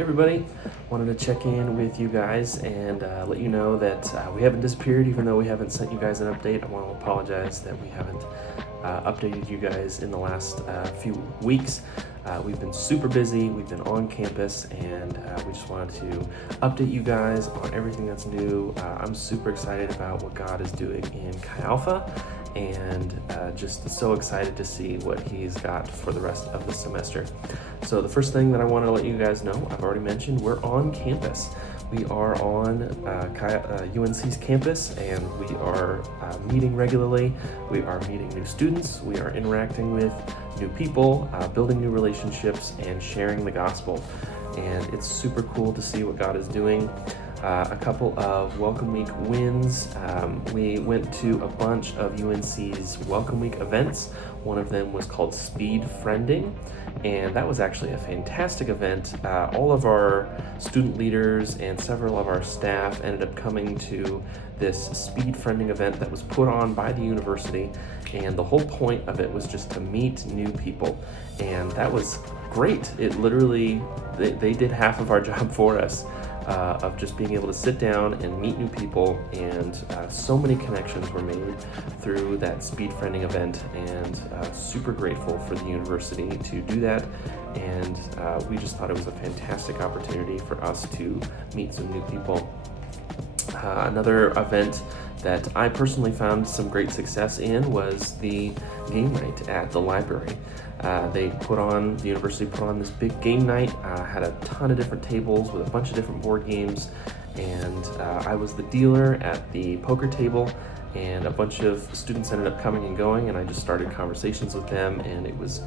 Everybody, wanted to check in with you guys and let you know that we haven't disappeared, even though we haven't sent you guys an update. I want to apologize that we haven't updated you guys in the last few weeks. We've been super busy, we've been on campus, and we just wanted to update you guys on everything that's new. I'm super excited about what God is doing in Chi Alpha, and just so excited to see what he's got for the rest of the semester. So the first thing that I want to let you guys know, I've already mentioned, we're on campus. We are on UNC's campus, and we are meeting regularly. We are meeting new students. We are interacting with new people, building new relationships, and sharing the gospel. And it's super cool to see what God is doing. A couple of Welcome Week wins. We went to a bunch of UNC's Welcome Week events. One of them was called Speed Friending, and that was actually a fantastic event. All of our student leaders and several of our staff ended up coming to this Speed Friending event that was put on by the university, and the whole point of it was just to meet new people, and that was great. It literally, they did half of our job for us. Of just being able to sit down and meet new people, and so many connections were made through that Speed Friending event, and super grateful for the university to do that. And we just thought it was a fantastic opportunity for us to meet some new people. Another event that I personally found some great success in was the game night at the library. The university put on this big game night, had a ton of different tables with a bunch of different board games, and I was the dealer at the poker table, and a bunch of students ended up coming and going, and I just started conversations with them, and it was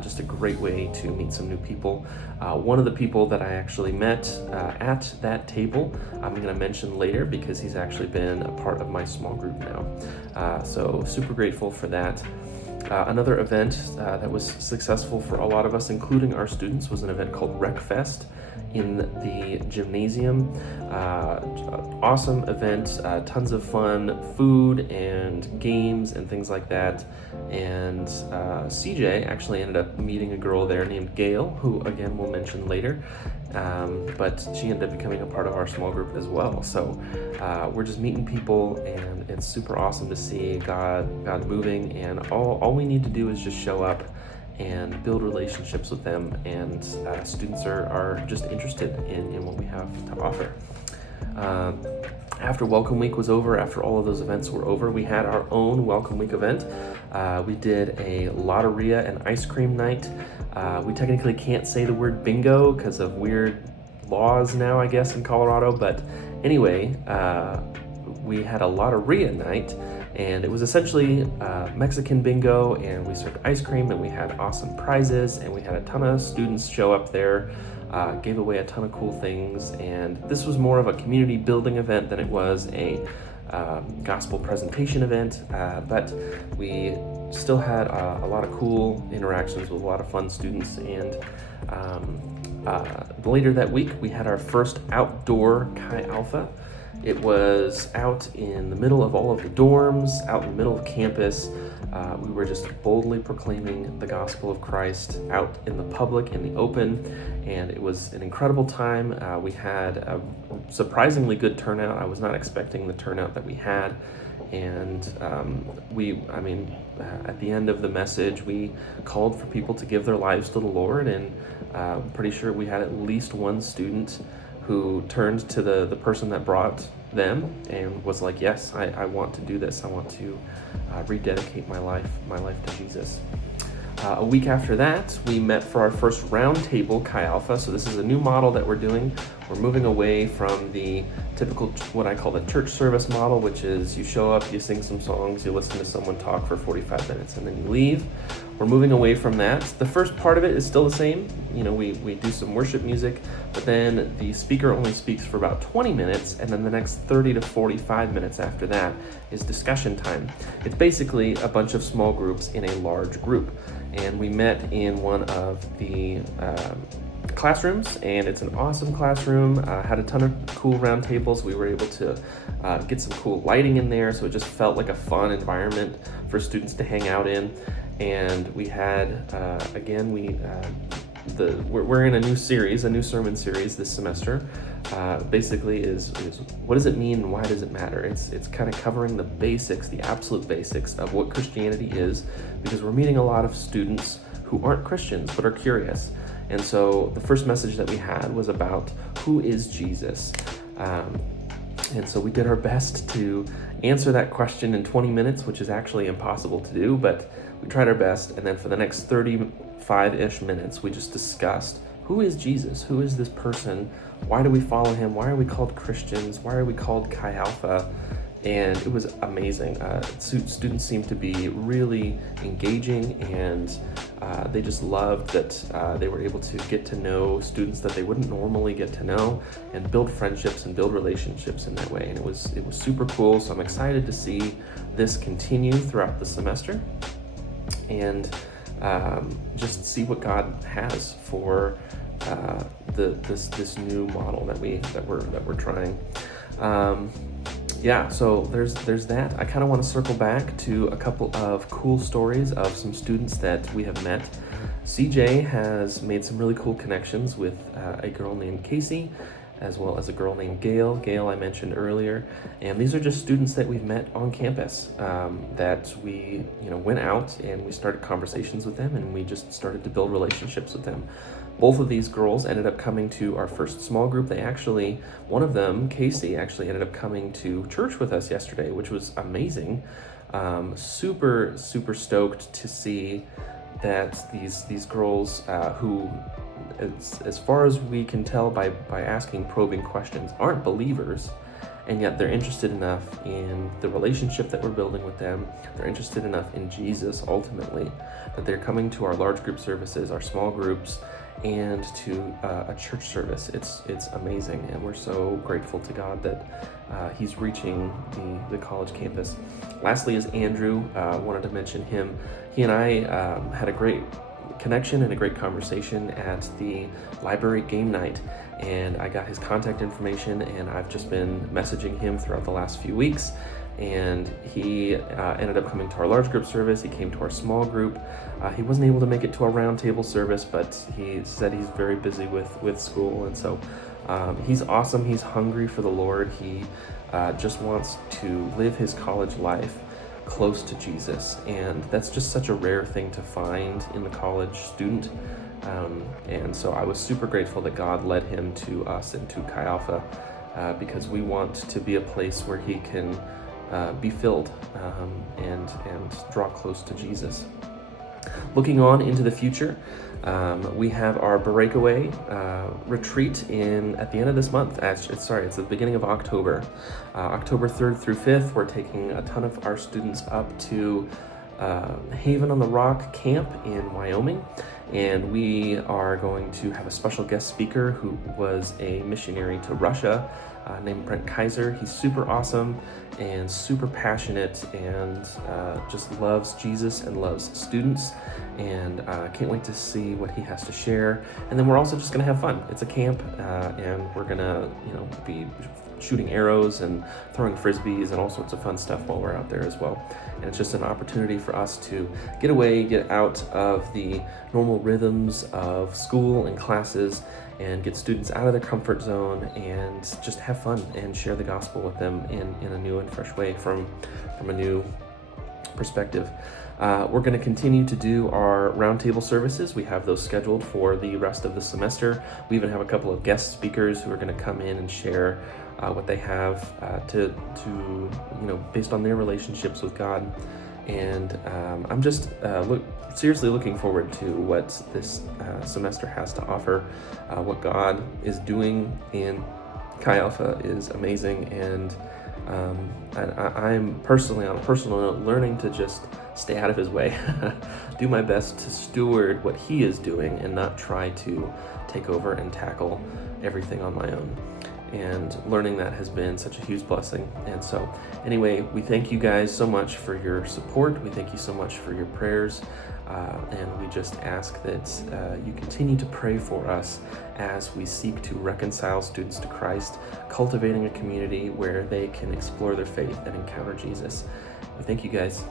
just a great way to meet some new people. One of the people that I actually met at that table, I'm going to mention later because he's actually been a part of my small group now. So super grateful for that. Another event that was successful for a lot of us, including our students, was an event called RecFest in the gymnasium. Awesome event, tons of fun, food and games and things like that. And CJ actually ended up meeting a girl there named Gail, who again we'll mention later. But she ended up becoming a part of our small group as well. So we're just meeting people, and it's super awesome to see God moving, and all we need to do is just show up and build relationships with them, and students are just interested in what we have to offer. After Welcome Week was over, after all of those events were over, we had our own Welcome Week event. We did a lotteria and ice cream night. We technically can't say the word bingo because of weird laws now, I guess, in Colorado. But anyway, we had a lotteria night, and it was essentially Mexican bingo, and we served ice cream, and we had awesome prizes, and we had a ton of students show up there, gave away a ton of cool things. And this was more of a community building event than it was a gospel presentation event, but we still had a lot of cool interactions with a lot of fun students. And later that week, we had our first outdoor Chi Alpha. It was out in the middle of all of the dorms, out in the middle of campus. We were just boldly proclaiming the gospel of Christ out in the public, in the open, and it was an incredible time. We had a surprisingly good turnout. I was not expecting the turnout that we had, and at the end of the message, we called for people to give their lives to the Lord, and I'm pretty sure we had at least one student who turned to the person that brought them and was like, yes, I want to do this. I want to rededicate my life to Jesus. A week after that, we met for our first roundtable Chi Alpha. So this is a new model that we're doing. We're moving away from the typical, what I call the church service model, which is you show up, you sing some songs, you listen to someone talk for 45 minutes, and then you leave. We're moving away from that. The first part of it is still the same. We do some worship music, but then the speaker only speaks for about 20 minutes, and then the next 30 to 45 minutes after that is discussion time. It's basically a bunch of small groups in a large group. And we met in one of the classrooms, and it's an awesome classroom. Had a ton of cool round tables. We were able to get some cool lighting in there, so it just felt like a fun environment for students to hang out in. And we had, we're in a new series, a new sermon series this semester. Basically is what does it mean and why does it matter? It's kind of covering the basics, the absolute basics of what Christianity is, because we're meeting a lot of students who aren't Christians but are curious. And so the first message that we had was about who is Jesus. And so we did our best to answer that question in 20 minutes, which is actually impossible to do, but we tried our best. And then for the next 35-ish minutes, we just discussed, who is Jesus? Who is this person? Why do we follow him? Why are we called Christians? Why are we called Chi Alpha? And it was amazing. Students seemed to be really engaging, and they just loved that they were able to get to know students that they wouldn't normally get to know, and build friendships and build relationships in that way. And it was super cool. So I'm excited to see this continue throughout the semester, and just see what God has for this new model that we're trying. Yeah, so there's that. I kind of want to circle back to a couple of cool stories of some students that we have met. CJ has made some really cool connections with a girl named Casey, as well as a girl named Gail. Gail I mentioned earlier, and these are just students that we've met on campus, that we went out and we started conversations with them, and we just started to build relationships with them. Both of these girls ended up coming to our first small group. One of them, Casey, actually ended up coming to church with us yesterday, which was amazing. Super stoked to see that these girls, who, as far as we can tell by asking probing questions, aren't believers, and yet they're interested enough in the relationship that we're building with them. They're interested enough in Jesus ultimately, that they're coming to our large group services, our small groups, and to a church service. It's amazing, and we're so grateful to God that he's reaching the college campus. Lastly is Andrew. Wanted to mention him. He and I had a great connection and a great conversation at the library game night, and I got his contact information, and I've just been messaging him throughout the last few weeks. And he ended up coming to our large group service. He came to our small group. He wasn't able to make it to our round table service, but he said he's very busy with school, and so he's awesome. He's hungry for the Lord. He just wants to live his college life close to Jesus, and that's just such a rare thing to find in the college student. And so I was super grateful that God led him to us and to Chi Alpha, because we want to be a place where he can be filled and draw close to Jesus. Looking on into the future, we have our Breakaway retreat at the end of this month. It's the beginning of October. October 3rd through 5th, we're taking a ton of our students up to Haven on the Rock Camp in Wyoming, and we are going to have a special guest speaker who was a missionary to Russia, named Brent Kaiser. He's super awesome and super passionate, and just loves Jesus and loves students, and can't wait to see what he has to share. And then we're also just gonna have fun. It's a camp, and we're gonna be shooting arrows and throwing frisbees and all sorts of fun stuff while we're out there as well. And it's just an opportunity for us to get away, get out of the normal rhythms of school and classes, and get students out of their comfort zone and just have fun and share the gospel with them in a new and fresh way from a new perspective. We're going to continue to do our roundtable services. We have those scheduled for the rest of the semester. We even have a couple of guest speakers who are going to come in and share what they have to based on their relationships with God. And I'm just seriously looking forward to what this semester has to offer. What God is doing in Chi Alpha is amazing, and I'm personally, on a personal note, learning to just stay out of his way, do my best to steward what he is doing and not try to take over and tackle everything on my own. And learning that has been such a huge blessing. And so anyway, we thank you guys so much for your support. We thank you so much for your prayers. And we just ask that you continue to pray for us as we seek to reconcile students to Christ, cultivating a community where they can explore their faith and encounter Jesus. We thank you guys.